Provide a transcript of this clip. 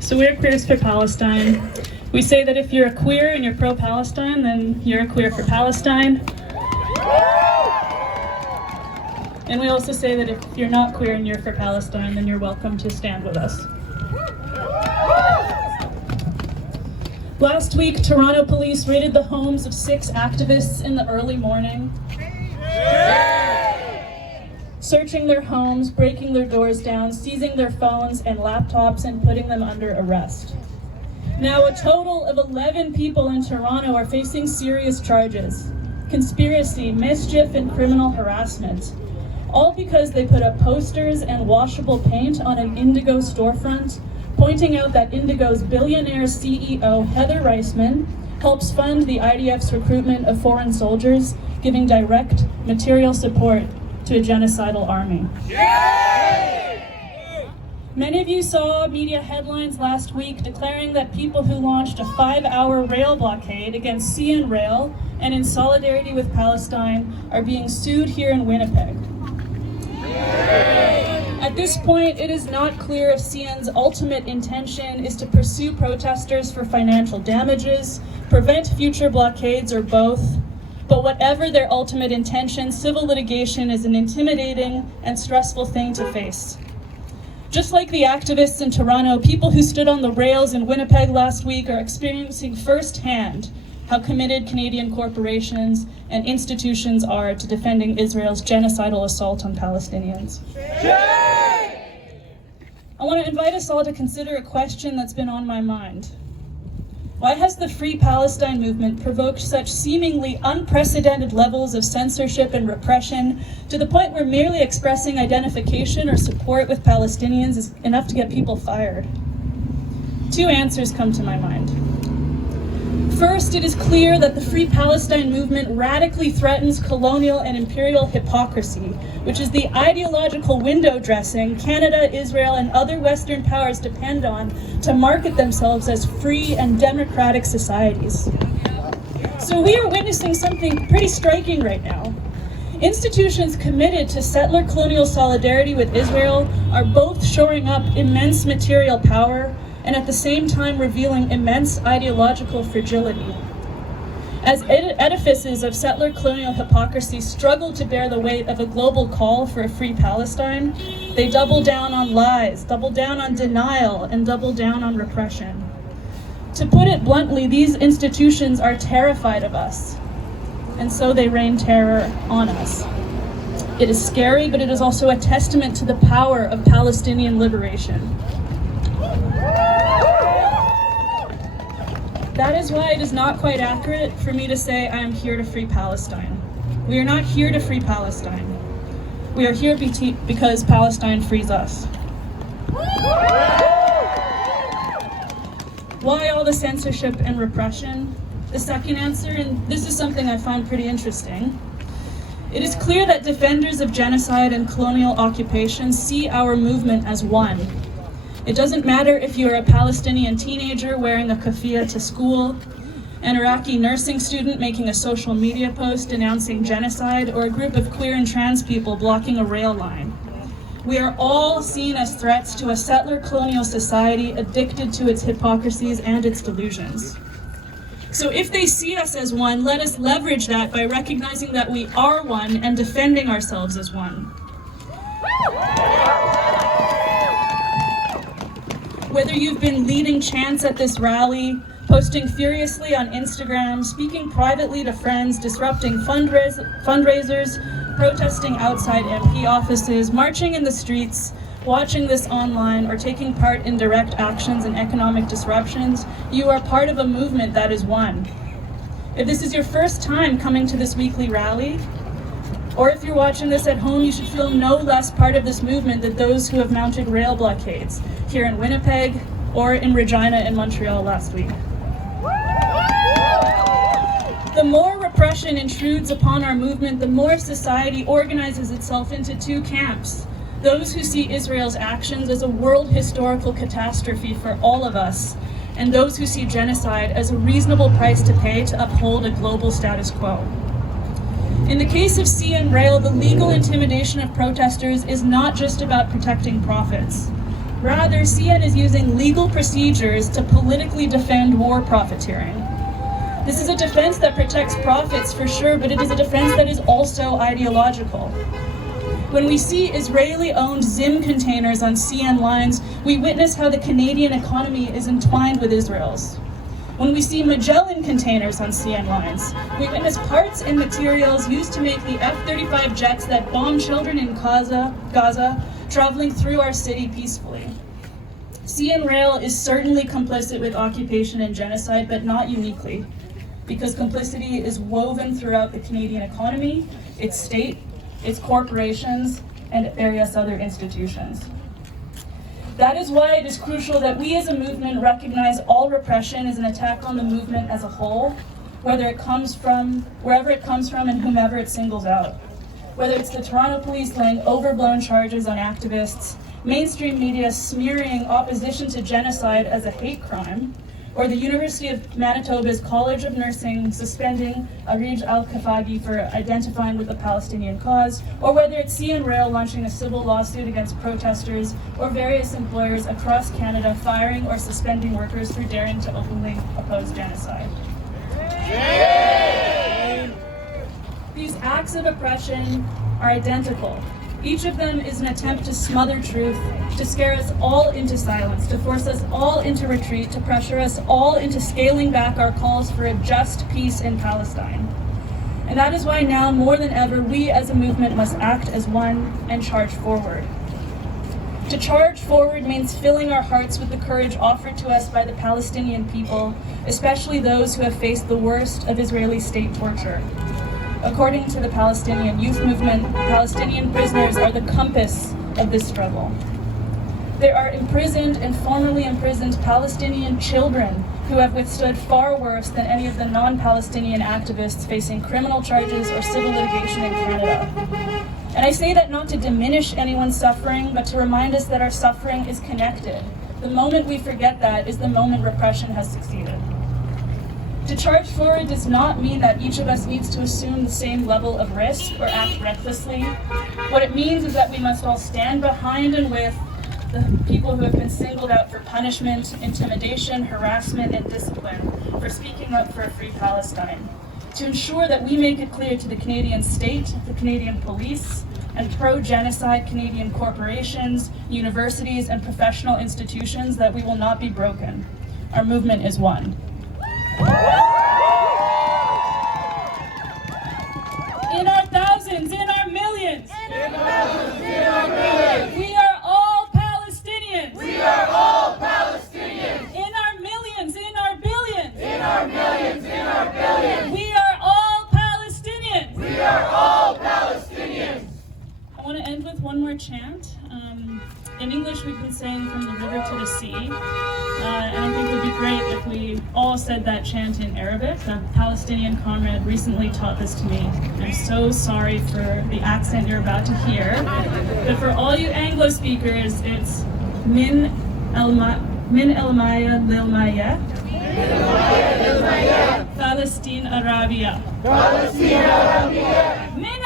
So we're Queers for Palestine. We say that if you're a queer and you're pro-Palestine, then you're a queer for Palestine. And we also say that if you're not queer and you're for Palestine, then you're welcome to stand with us. Last week, Toronto police raided the homes of 6 activists in the early morning, searching their homes, breaking their doors down, seizing their phones and laptops, and putting them under arrest. Now, a total of 11 people in Toronto are facing serious charges: conspiracy, mischief, and criminal harassment, all because they put up posters and washable paint on an Indigo storefront, pointing out that Indigo's billionaire CEO, Heather Reisman, helps fund the IDF's recruitment of foreign soldiers, giving direct material support to a genocidal army. Many of you saw media headlines last week declaring that people who launched a 5-hour rail blockade against CN Rail and in solidarity with Palestine are being sued here in Winnipeg. At this point, it is not clear if CN's ultimate intention is to pursue protesters for financial damages, prevent future blockades, or both. But whatever their ultimate intention, civil litigation is an intimidating and stressful thing to face. Just like the activists in Toronto, people who stood on the rails in Winnipeg last week are experiencing firsthand how committed Canadian corporations and institutions are to defending Israel's genocidal assault on Palestinians. I want to invite us all to consider a question that's been on my mind. Why has the Free Palestine movement provoked such seemingly unprecedented levels of censorship and repression to the point where merely expressing identification or support with Palestinians is enough to get people fired? 2 answers come to my mind. First, it is clear that the Free Palestine movement radically threatens colonial and imperial hypocrisy, which is the ideological window dressing Canada, Israel, and other Western powers depend on to market themselves as free and democratic societies. So we are witnessing something pretty striking right now. Institutions committed to settler colonial solidarity with Israel are both shoring up immense material power and at the same time revealing immense ideological fragility. As edifices of settler colonial hypocrisy struggle to bear the weight of a global call for a free Palestine, they double down on lies, double down on denial, and double down on repression. To put it bluntly, these institutions are terrified of us, and so they rain terror on us. It is scary, but it is also a testament to the power of Palestinian liberation. That is why it is not quite accurate for me to say I am here to free Palestine. We are not here to free Palestine. We are here because Palestine frees us. Why all the censorship and repression? The second answer, and this is something I found pretty interesting. It is clear that defenders of genocide and colonial occupation see our movement as one. It doesn't matter if you're a Palestinian teenager wearing a keffiyeh to school, an Iraqi nursing student making a social media post denouncing genocide, or a group of queer and trans people blocking a rail line. We are all seen as threats to a settler colonial society addicted to its hypocrisies and its delusions. So if they see us as one, let us leverage that by recognizing that we are one and defending ourselves as one. Whether you've been leading chants at this rally, posting furiously on Instagram, speaking privately to friends, disrupting fundraisers, protesting outside MP offices, marching in the streets, watching this online, or taking part in direct actions and economic disruptions, you are part of a movement that is one. If this is your first time coming to this weekly rally, or if you're watching this at home, you should feel no less part of this movement than those who have mounted rail blockades here in Winnipeg or in Regina and Montreal last week. The more repression intrudes upon our movement, the more society organizes itself into 2 camps. Those who see Israel's actions as a world historical catastrophe for all of us, and those who see genocide as a reasonable price to pay to uphold a global status quo. In the case of CN Rail, the legal intimidation of protesters is not just about protecting profits. Rather, CN is using legal procedures to politically defend war profiteering. This is a defense that protects profits for sure, but it is a defense that is also ideological. When we see Israeli-owned Zim containers on CN lines, we witness how the Canadian economy is entwined with Israel's. When we see Magellan containers on CN lines, we witness parts and materials used to make the F-35 jets that bomb children in Gaza traveling through our city peacefully. CN Rail is certainly complicit with occupation and genocide, but not uniquely, because complicity is woven throughout the Canadian economy, its state, its corporations, and various other institutions. That is why it is crucial that we as a movement recognize all repression as an attack on the movement as a whole, wherever it comes from and whomever it singles out. Whether it's the Toronto police laying overblown charges on activists, mainstream media smearing opposition to genocide as a hate crime, or the University of Manitoba's College of Nursing suspending Arij Al-Khafagi for identifying with the Palestinian cause, or whether it's CN Rail launching a civil lawsuit against protesters, or various employers across Canada firing or suspending workers for daring to openly oppose genocide. These acts of oppression are identical. Each of them is an attempt to smother truth, to scare us all into silence, to force us all into retreat, to pressure us all into scaling back our calls for a just peace in Palestine. And that is why now, more than ever, we as a movement must act as one and charge forward. To charge forward means filling our hearts with the courage offered to us by the Palestinian people, especially those who have faced the worst of Israeli state torture. According to the Palestinian youth movement, Palestinian prisoners are the compass of this struggle. There are imprisoned and formerly imprisoned Palestinian children who have withstood far worse than any of the non-Palestinian activists facing criminal charges or civil litigation in Canada. And I say that not to diminish anyone's suffering, but to remind us that our suffering is connected. The moment we forget that is the moment repression has succeeded. To charge forward does not mean that each of us needs to assume the same level of risk or act recklessly. What it means is that we must all stand behind and with the people who have been singled out for punishment, intimidation, harassment, and discipline for speaking up for a free Palestine. To ensure that we make it clear to the Canadian state, the Canadian police, and pro-genocide Canadian corporations, universities, and professional institutions that we will not be broken. Our movement is one. In our thousands, in our millions, we are all Palestinians. We are all Palestinians. In our millions, in our billions, In our millions, in our billions, we are all Palestinians. we are all Palestinians. I want to end with one more chant. In English, we've been saying from the river to the sea, and I think it would be great if we all said that chant in Arabic. A Palestinian comrade recently taught this to me. I'm so sorry for the accent you're about to hear, but for all you Anglo speakers, it's Min El-Maya Lil-Maya, Palestine Arabia. Palestine, Arabia. Min